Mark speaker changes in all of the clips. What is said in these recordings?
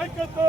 Speaker 1: అడుగు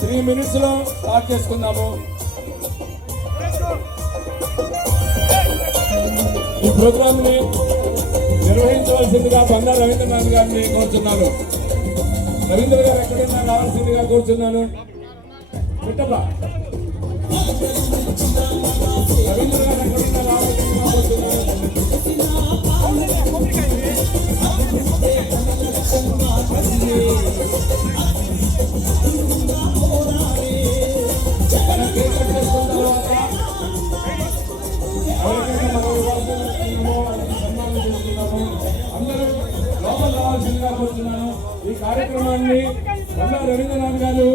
Speaker 2: త్రీ మినిట్స్లో స్టార్ట్ చేసుకుందాము. ఈ ప్రోగ్రామ్ని నిర్వహించవలసిందిగా బండా రవీంద్రనాథ్ గారిని కోరుతున్నాను రవీంద్ర గారు ఎక్కడైనా రావాల్సిందిగా కోరుతున్నాను పుట్టప్ప రవీంద్ర గారు ఎక్కడైనా రావాల్సిందిగా కోరుతున్నాను అందరూ లోపల రావాల్సిందిగా కోరుతున్నాను ఈ కార్యక్రమాన్ని బండా రవీంద్రనాథ్ గారు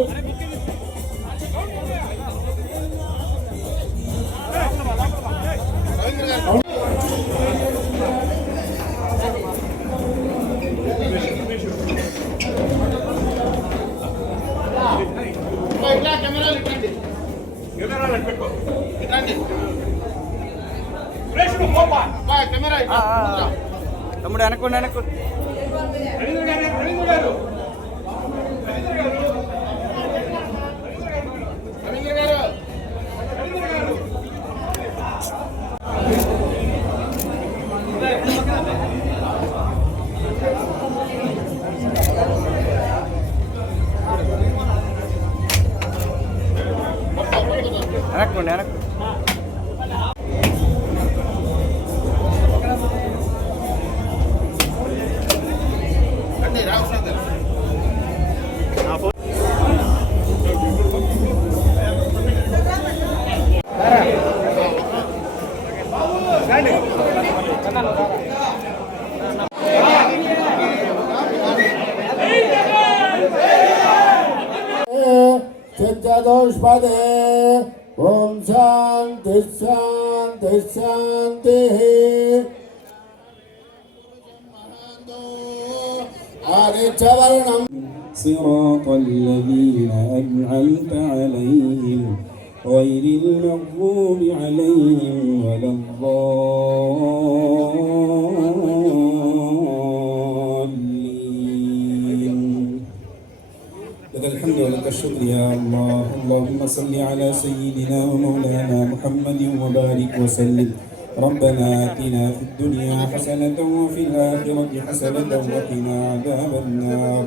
Speaker 3: కెమెరా. ఇట్లా.
Speaker 4: తమ్ముడు వెనక్కుండా వెనక్కు
Speaker 2: రవీంద్ర గారు
Speaker 4: వెనక్కు
Speaker 5: चित्तदोषपदे ॐ शान्ति शान्ति शान्तिः आदित्यवर्णम्
Speaker 2: صراط الذين أنعمت عليهم غير المغضوب عليهم ولا الضالين. لك الحمد ولك الشكر يا الله. اللهم صل على سيدنا ومولانا محمد وبارك وسلم. ربنا آتنا في الدنيا حسنة وفي الآخرة حسنة وقنا عذاب النار.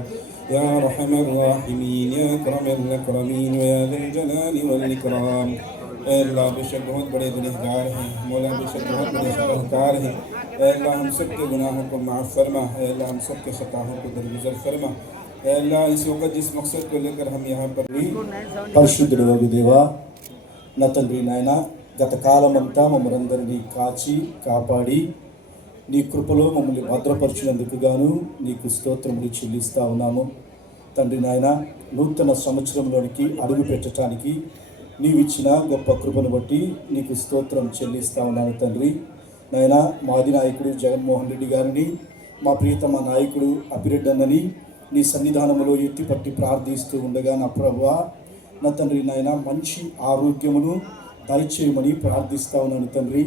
Speaker 2: يا رحم الراحمين، يا أكرم الأكرمين، ويا ذا الجلال والإكرام. اے اللہ، بے شک بہت بڑے گنہگار ہیں، مولا بے شک بہت بڑے گنہگار ہیں۔ اے اللہ، ہم سب کے گناہوں کو معاف فرما۔ اے اللہ، ہم سب کے خطاہوں کو درگزر فرما۔ اے اللہ، اس وقت، جس مقصد کو لے کر ہم یہاں پر بھی
Speaker 5: پرشد روگ పరిశుద్ధుడు نتن بھی తండ్రి నాయన ممتا కాలమంతా بھی کاچی، کاپاڑی నీ కృపలో మమ్మల్ని భద్రపరిచినందుకు గాను నీకు స్తోత్రములు చెల్లిస్తా ఉన్నాము. తండ్రి నాయన నూతన సంవత్సరంలోనికి అడుగు పెట్టడానికి నీవిచ్చిన గొప్ప కృపను బట్టి నీకు స్తోత్రం చెల్లిస్తా ఉన్నాను తండ్రి. నాయన మా అధినాయకుడు జగన్మోహన్ రెడ్డి గారిని మా ప్రియతమ నాయకుడు అభిరెడ్డన్నని నీ సన్నిధానంలో ఎత్తిపట్టి ప్రార్థిస్తూ ఉండగా నా ప్రభువా నా తండ్రి నాయన మంచి ఆరోగ్యమును దయచేయమని ప్రార్థిస్తా ఉన్నాను తండ్రి.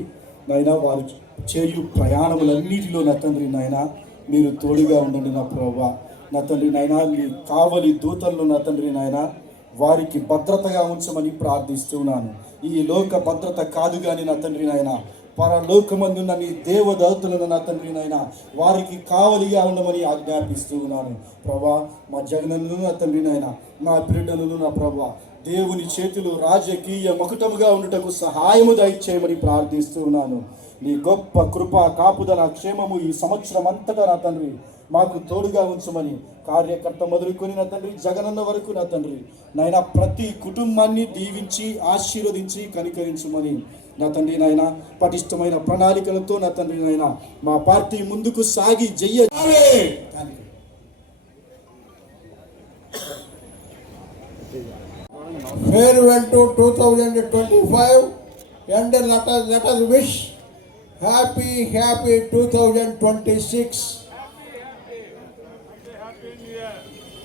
Speaker 5: నాయన వారు చేయు ప్రయాణములన్నిటిలో నా తండ్రి నాయన మీరు తోడుగా ఉండండి నా ప్రభా. నా తండ్రి నాయన మీ కావలి దూతల్లో నా తండ్రి నాయన వారికి భద్రతగా ఉంచమని ప్రార్థిస్తున్నాను ఈ లోక భద్రత కాదు కానీ నా తండ్రి నాయన పరలోకమందున్న నీ దేవదూతలను నా తండ్రి నాయన వారికి కావలిగా ఉండమని ఆజ్ఞాపిస్తూ ఉన్నాను. ప్రభా మా జగనను నా తండ్రి నాయన నా బిడ్డలను నా ప్రభా దేవుని చేతులు రాజకీయ మకుటముగా ఉండటకు సహాయము దయచేయమని ప్రార్థిస్తూ ఉన్నాను. నీ గొప్ప కృప కాపుదల క్షేమము ఈ సంవత్సరం అంతటా నా తండ్రి. మాకు తోడుగా ఉంచమని కార్యకర్త మొదలుకొని నా తండ్రి జగనన్న వరకు నా తండ్రి. నాయన ప్రతి కుటుంబాన్ని దీవించి ఆశీర్వదించి కనికరించమని నా తండ్రి నాయన పటిష్టమైన ప్రణాళికలతో నా తండ్రి నాయన మా పార్టీ ముందుకు సాగి జయ్య
Speaker 6: farewell to 2025 and let us, happy happy two thousand twenty six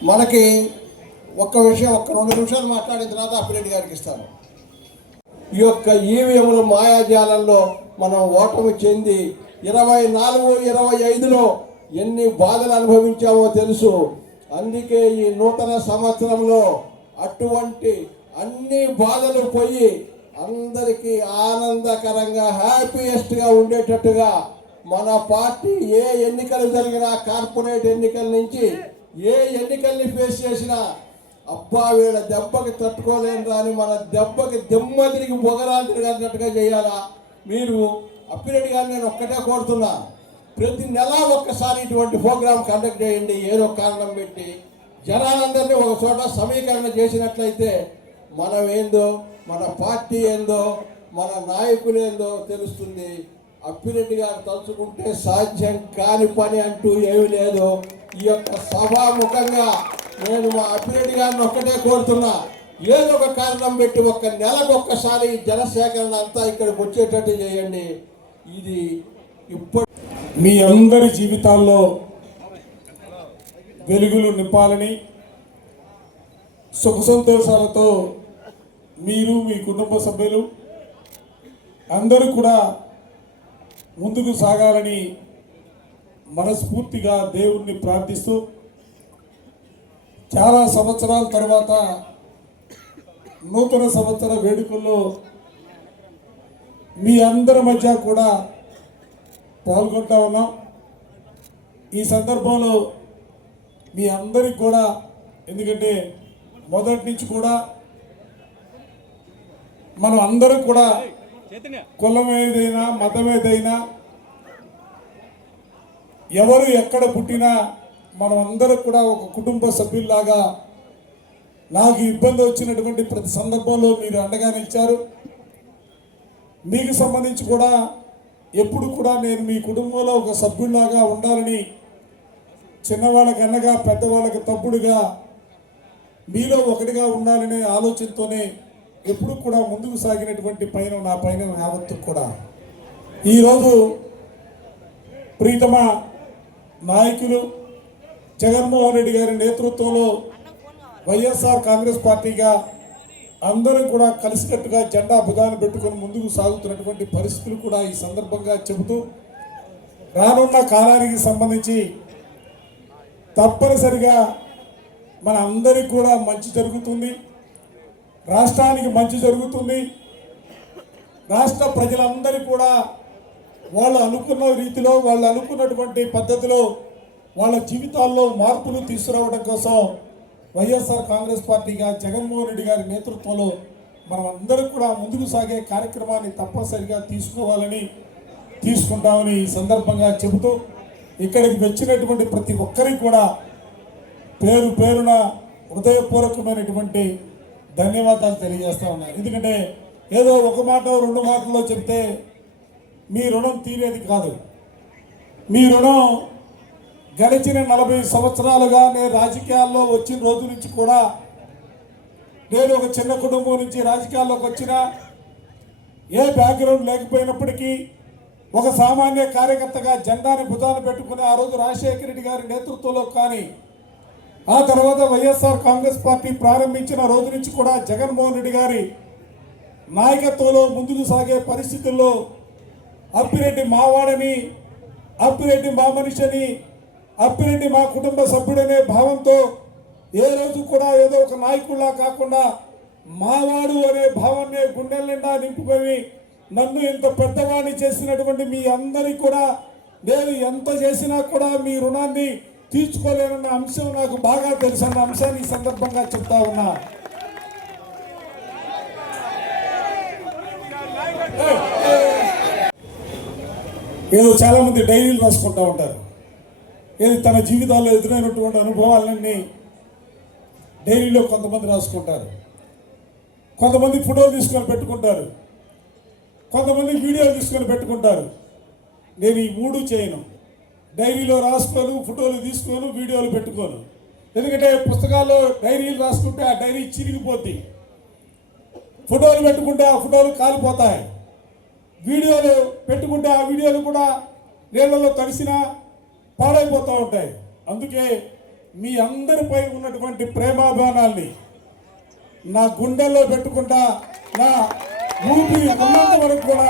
Speaker 6: మనకి ఒక్క విషయం ఒక్క రెండు నిమిషాలు మాట్లాడిన తర్వాత అప్పిరెడ్డి గారికి ఇస్తాను. ఈ యొక్క ఈవీఎంల మాయాజాలంలో మనం ఓటమి చెంది ఇరవై నాలుగు ఇరవై ఐదులో ఎన్ని బాధలు అనుభవించామో తెలుసు. అందుకే ఈ నూతన సంవత్సరంలో అటువంటి అన్ని బాధలు పోయి అందరికీ ఆనందకరంగా హ్యాపీయెస్ట్గా ఉండేటట్టుగా మన పార్టీ ఏ ఎన్నికలు జరిగినా కార్పొరేట్ ఎన్నికల నుంచి ఏ ఎన్నికల్ని ఫేస్ చేసినా అబ్బా వీళ్ళ దెబ్బకి తట్టుకోలేను రాని మన దెబ్బకి దెమ్మ తిరిగి బొగరాంతిరి అన్నట్టుగా చేయాలా? మీరు అప్పిరెడ్డి గారు నేను ఒక్కటే కోరుతున్నా ప్రతి నెల ఒక్కసారి ఇటువంటి ప్రోగ్రాం కండక్ట్ చేయండి. ఏదో కారణం పెట్టి జనాలందరినీ ఒక చోట సమీకరణ చేసినట్లయితే మనం ఏందో మన పార్టీ ఏందో మన నాయకులు ఏందో తెలుస్తుంది. అప్పిరెడ్డి గారు తలుచుకుంటే సాధ్యం కాని పని అంటూ ఏమీ లేదు. ఈ యొక్క సభాముఖంగా నేను మా అప్పిరెడ్డి గారిని ఒక్కటే కోరుతున్నా. ఏదో ఒక కారణం పెట్టి ఒక నెలకు ఒక్కసారి జనసేకరణ అంతా ఇక్కడికి వచ్చేటట్టు చేయండి. ఇది ఇప్పటి
Speaker 7: మీ అందరి జీవితాల్లో వెలుగులు నింపాలని సుఖ సంతోషాలతో మీరు మీ కుటుంబ సభ్యులు అందరూ కూడా ముందుకు సాగాలని మనస్ఫూర్తిగా దేవుణ్ణి ప్రార్థిస్తూ చాలా సంవత్సరాల తర్వాత నూతన సంవత్సర వేడుకల్లో మీ అందరి మధ్య కూడా పాల్గొంటా ఉన్నాం. ఈ సందర్భంలో మీ అందరికి కూడా ఎందుకంటే మొదటి నుంచి కూడా మనం అందరం కూడా కులం ఏదైనా మతం ఏదైనా ఎవరు ఎక్కడ పుట్టినా మనం అందరం కూడా ఒక కుటుంబ సభ్యుల్లాగా నాకు ఇబ్బంది వచ్చినటువంటి ప్రతి సందర్భంలో మీరు అండగా నిలిచారు మీకు సంబంధించి కూడా ఎప్పుడు కూడా నేను మీ కుటుంబంలో ఒక సభ్యుల్లాగా ఉండాలని చిన్నవాళ్ళకి అన్నగా పెద్దవాళ్ళకి తప్పుడుగా మీలో ఒకటిగా ఉండాలనే ఆలోచనతోనే ఎప్పుడు కూడా ముందుకు సాగినటువంటి పైన నా పైన యావత్తు కూడా. ఈరోజు ప్రీతమ నాయకులు జగన్మోహన్ రెడ్డి గారి నేతృత్వంలో వైఎస్ఆర్ కాంగ్రెస్ పార్టీగా అందరం కూడా కలిసికట్టుగా జెండా భుజాన పెట్టుకొని ముందుకు సాగుతున్నటువంటి పరిస్థితులు కూడా ఈ సందర్భంగా చెబుతూ రానున్న కాలానికి సంబంధించి తప్పనిసరిగా మన అందరికి కూడా మంచి జరుగుతుంది. రాష్ట్రానికి మంచి జరుగుతుంది. రాష్ట్ర ప్రజలందరూ కూడా వాళ్ళు అనుకున్న రీతిలో వాళ్ళు అనుకున్నటువంటి పద్ధతిలో వాళ్ళ జీవితాల్లో మార్పులు తీసుకురావడం కోసం వైఎస్ఆర్ కాంగ్రెస్ పార్టీగా జగన్మోహన్ రెడ్డి గారి నేతృత్వంలో మనం అందరం కూడా ముందుకు సాగే కార్యక్రమాన్ని తప్పనిసరిగా తీసుకోవాలని తీసుకుంటామని ఈ సందర్భంగా చెబుతూ ఇక్కడికి వచ్చినటువంటి ప్రతి ఒక్కరికి కూడా పేరు పేరున హృదయపూర్వకమైనటువంటి ధన్యవాదాలు తెలియజేస్తూ ఉన్నాను ఎందుకంటే ఏదో ఒక మాట రెండు మాటల్లో చెప్తే మీ రుణం తీరేది కాదు. మీ రుణం గడిచిన నలభై సంవత్సరాలుగా నేను రాజకీయాల్లో వచ్చిన రోజు నుంచి కూడా నేను ఒక చిన్న కుటుంబం నుంచి రాజకీయాల్లోకి వచ్చిన ఏ బ్యాక్గ్రౌండ్ లేకపోయినప్పటికీ ఒక సామాన్య కార్యకర్తగా జెండాని భుజాన పెట్టుకుని ఆ రోజు రాజశేఖర రెడ్డి గారి నేతృత్వంలో కానీ ఆ తర్వాత వైఎస్ఆర్ కాంగ్రెస్ పార్టీ ప్రారంభించిన రోజు నుంచి కూడా జగన్మోహన్ రెడ్డి గారి నాయకత్వంలో ముందుకు సాగే పరిస్థితుల్లో అప్పిరెడ్డి మావాడని అప్పిరెడ్డి మా మనిషిని అప్పిరెడ్డి మా కుటుంబ సభ్యుడనే భావంతో ఏ రోజు కూడా ఏదో ఒక నాయకుల్లా కాకుండా మావాడు అనే భావాన్ని గుండెల నిండా నింపుకొని నన్ను ఇంత పెద్దవాడిని చేసినటువంటి మీ అందరికీ కూడా నేను ఎంత చేసినా కూడా మీ రుణాన్ని తీర్చుకోలేనన్న అంశం నాకు బాగా తెలుసు అన్న అంశాన్ని ఈ సందర్భంగా చెప్తా ఉన్నా. ఏదో చాలా మంది డైరీలు రాసుకుంటా ఉంటారు. ఏది తన జీవితాల్లో ఎదురైనటువంటి అనుభవాలన్నీ డైరీలో కొంతమంది రాసుకుంటారు. కొంతమంది ఫోటోలు తీసుకొని పెట్టుకుంటారు. కొంతమంది వీడియోలు తీసుకొని పెట్టుకుంటారు. నేను ఈ మూడు చేయను. డైరీలో రాసుకోను ఫోటోలు తీసుకోను వీడియోలు పెట్టుకోను. ఎందుకంటే పుస్తకాల్లో డైరీలు రాసుకుంటే ఆ డైరీ చిరిగిపోద్ది. ఫోటోలు పెట్టుకుంటే ఆ ఫోటోలు కాలిపోతాయి. వీడియోలు పెట్టుకుంటే ఆ వీడియోలు కూడా నీళ్ళలో తడిసినా పాడైపోతూ ఉంటాయి. అందుకే మీ అందరిపై ఉన్నటువంటి ప్రేమాభిమానాల్ని నా గుండెల్లో పెట్టుకుంటా నా ఊపిరి ఉన్నంత వరకు కూడా